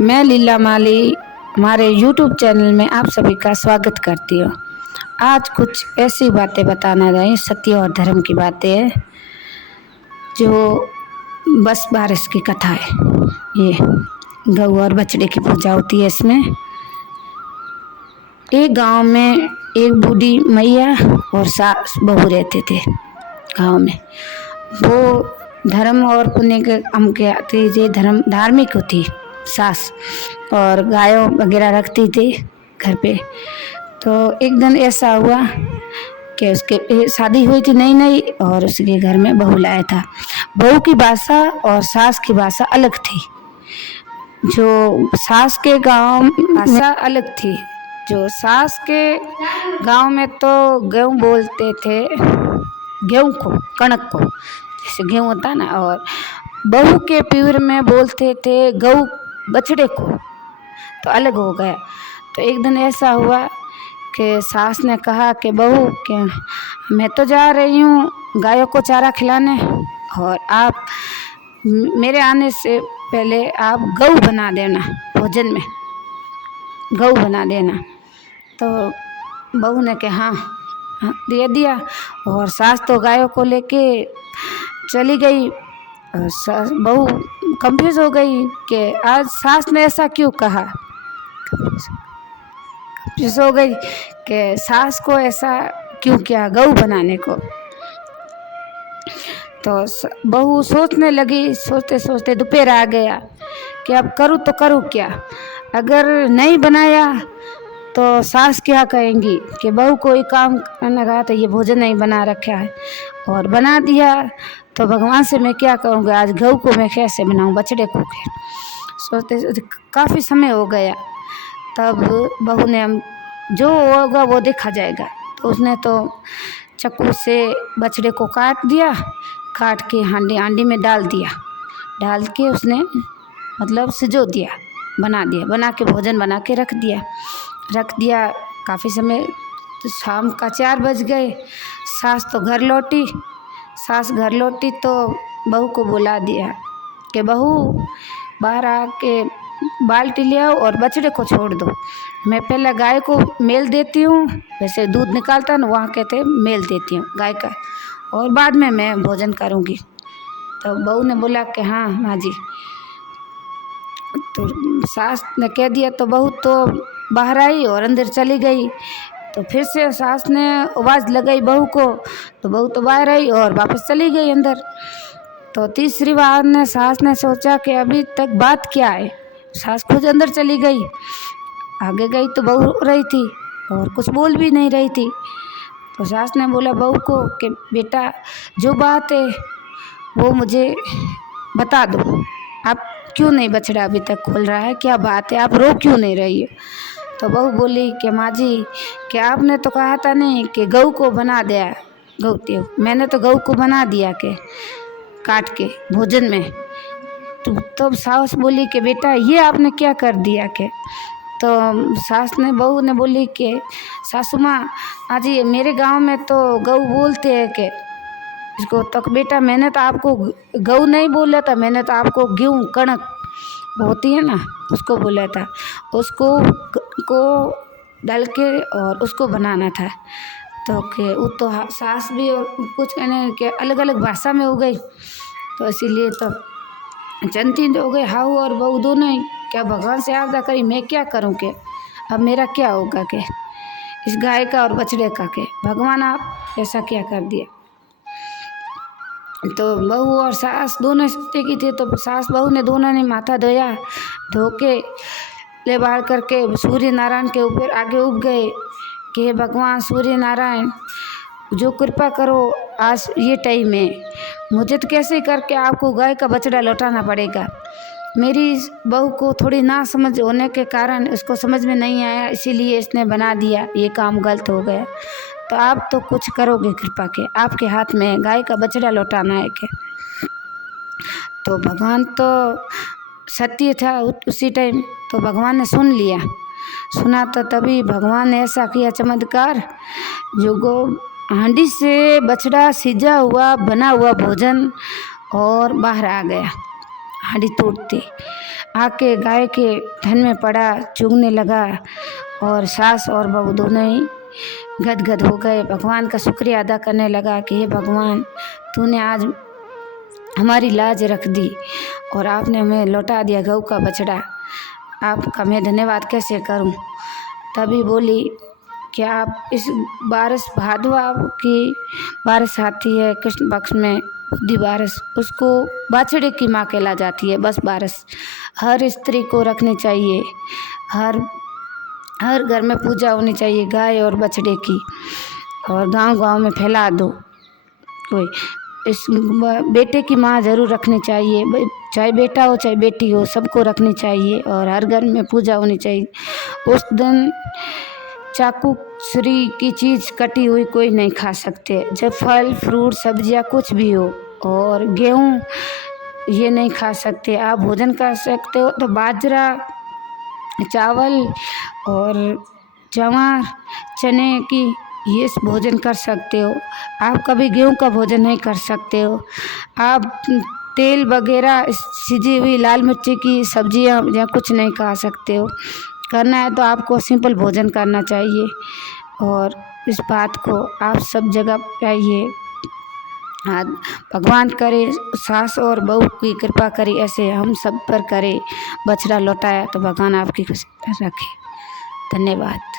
मैं लीला माली हमारे YouTube channel में आप सभी का स्वागत करती हूँ। आज कुछ ऐसी बातें बताना रही, सत्य और धर्म की बातें हैं, जो बस बारिश की कथा है। ये गऊ और बछड़े की पूजा होती है। इसमें एक गांव में एक बूढ़ी मैया और सास बहू रहते थे। गांव में वो धर्म और पुण्य के हम कहते थे, धर्म धार्मिक थी सास, और गायों वगैरह रखती थी घर पे। तो एक दिन ऐसा हुआ कि उसके शादी हुई थी नई नई, और उसके घर में बहू लाया था। बहू की भाषा और सास की भाषा अलग थी। जो सास के गांव भाषा अलग थी। जो सास के गांव में तो गेहूँ बोलते थे, गेहूँ को, कणक को, जैसे गेहूँ होता है ना, और बहू के प्योर में बोलते थे गऊ, बछड़े को। तो अलग हो गया। तो एक दिन ऐसा हुआ कि सास ने कहा कि बहू कि मैं तो जा रही हूँ गायों को चारा खिलाने, और आप मेरे आने से पहले आप गऊ बना देना, भोजन में गऊ बना देना। तो बहू ने कहा हाँ, दे दिया। और सास तो गायों को लेके चली गई। बहू कंफ्यूज हो गई कि आज सास ने ऐसा क्यों कहा। कंफ्यूज हो गई कि सास को ऐसा क्यों किया गऊ बनाने को। तो बहू सोचने लगी, सोचते सोचते दोपहर आ गया कि अब करूँ तो करूँ क्या। अगर नहीं बनाया तो सास क्या कहेंगी कि बहू कोई काम करने कहा तो ये भोजन नहीं बना रखा है, और बना दिया तो भगवान से मैं क्या कहूँगी, आज गऊ को मैं कैसे बनाऊँ, बछड़े को। सोचते सोचते काफ़ी समय हो गया। तब बहू ने हम जो होगा वो देखा जाएगा, तो उसने तो चाकू से बछड़े को काट दिया। काट के हांडी में डाल दिया। डाल के उसने मतलब सिजो दिया, बना दिया। बना के भोजन बना के रख दिया। काफ़ी समय, तो शाम का 4 बज गए। सास घर लौटी तो बहू को बुला दिया कि बहू बाहर आके बाल्टी ले आओ और बछड़े को छोड़ दो। मैं पहले गाय को मेल देती हूँ, वैसे दूध निकालता ना, वहाँ कहते मेल देती हूँ गाय का, और बाद में मैं भोजन करूँगी। तो बहू ने बोला कि हाँ माँ जी। तो सास ने कह दिया तो बहू तो बाहर आई और अंदर चली गई। तो फिर से सास ने आवाज़ लगाई बहू को, तो बहू तो बाहर आई और वापस चली गई अंदर। तो तीसरी बार ने सास ने सोचा कि अभी तक बात क्या है। सास खुद अंदर चली गई। आगे गई तो बहू रो रही थी और कुछ बोल भी नहीं रही थी। तो सास ने बोला बहू को कि बेटा जो बात है वो मुझे बता दो, आप क्यों नहीं बछड़ा अभी तक खोल रहा है, क्या बात है, आप रो क्यों नहीं रही है। तो बहू बोली कि माँ जी कि आपने तो कहा था नहीं कि गऊ को बना दिया, गऊ, मैंने तो गऊ को बना दिया के काट के भोजन में। तो तब सास बोली कि बेटा ये आपने क्या कर दिया के। तो सास ने बहू ने बोली कि सासू माँ आज ये मेरे गांव में तो गऊ बोलते हैं कि इसको। तो बेटा मैंने तो आपको गऊ नहीं बोला था, मैंने तो आपको गेहूँ कणक होती है ना उसको बोला था, उसको को डाल के और उसको बनाना था। तो कि वो तो सास भी और कुछ कहने के अलग अलग भाषा में हो गई। तो इसीलिए तो जनती हो गए हाउ और बहू दोनों ही। क्या भगवान से आपदा करी, मैं क्या करूं के, अब मेरा क्या होगा के इस गाय का और बछड़े का के, भगवान आप ऐसा क्या कर दिया। तो बहू और सास दोनों सत्य की थी। तो सास बहू ने दोनों ने माथा धोया, धो के ले बाहर करके सूर्य नारायण के ऊपर आगे उग गए कि हे भगवान सूर्य नारायण जो कृपा करो, आज ये टाइम है, मुझे तो कैसे करके आपको गाय का बछड़ा लौटाना पड़ेगा। मेरी बहू को थोड़ी ना समझ होने के कारण इसको समझ में नहीं आया, इसीलिए इसने बना दिया, ये काम गलत हो गया। तो आप तो कुछ करोगे कृपा के, आपके हाथ में गाय का बछड़ा लौटाना है के। तो भगवान तो सत्य था उसी टाइम। तो भगवान ने सुना तो तभी भगवान ने ऐसा किया चमत्कार, जो गो हांडी से बछड़ा सिजा हुआ बना हुआ भोजन और बाहर आ गया हांडी तोड़ते। आके गाय के थन में पड़ा, चूगने लगा और सास और बहू दोनों ही गदगद हो गए। भगवान का शुक्रिया अदा करने लगा कि हे भगवान, तूने आज हमारी लाज रख दी और आपने हमें लौटा दिया गऊ का बछड़ा, आपका मैं धन्यवाद कैसे करूं। तभी बोली कि आप इस बारिश भादवा की बारिश आती है कृष्ण पक्ष में बुद्धि बारिश, उसको बाछड़े की माँ कहला जाती है। बस बारिश हर स्त्री को रखनी चाहिए, हर घर में पूजा होनी चाहिए गाय और बछड़े की, और गांव-गांव में फैला दो। कोई इस बेटे की माँ ज़रूर रखनी चाहिए, चाहे बेटा हो चाहे बेटी हो, सबको रखनी चाहिए और हर घर में पूजा होनी चाहिए। उस दिन चाकू छुरी की चीज़ कटी हुई कोई नहीं खा सकते, जब फल फ्रूट सब्जियां कुछ भी हो, और गेहूँ ये नहीं खा सकते। आप भोजन कर सकते हो तो बाजरा, चावल और जवार, चने की ये भोजन कर सकते हो। आप कभी गेहूं का भोजन नहीं कर सकते हो। आप तेल वगैरह सिजी हुई लाल मिर्ची की सब्जियां या कुछ नहीं खा सकते हो। करना है तो आपको सिंपल भोजन करना चाहिए और इस बात को आप सब जगह पाइए। हाँ, भगवान करे सास और बहू की कृपा करे, ऐसे हम सब पर करे। बछड़ा लौटाया तो भगवान आपकी खुशी रखे। धन्यवाद।